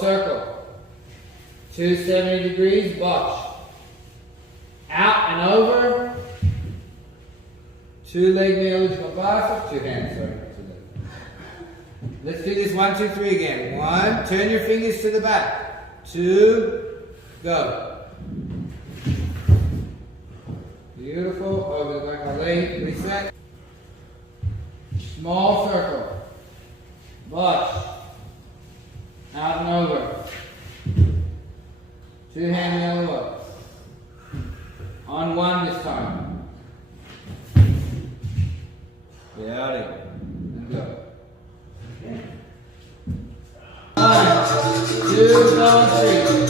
circle. 270 degrees, botch. Out and over. 2 leg nails, biceps, 2 hands, sorry. Let's do this 1, 2, 3 again. 1, turn your fingers to the back. 2, go. Beautiful, over the back of the leg, reset. Small circle. Botch. Out and over. 2 hand nail up. On 1 this time. Get out of here. And go. 1, 2, go, 3.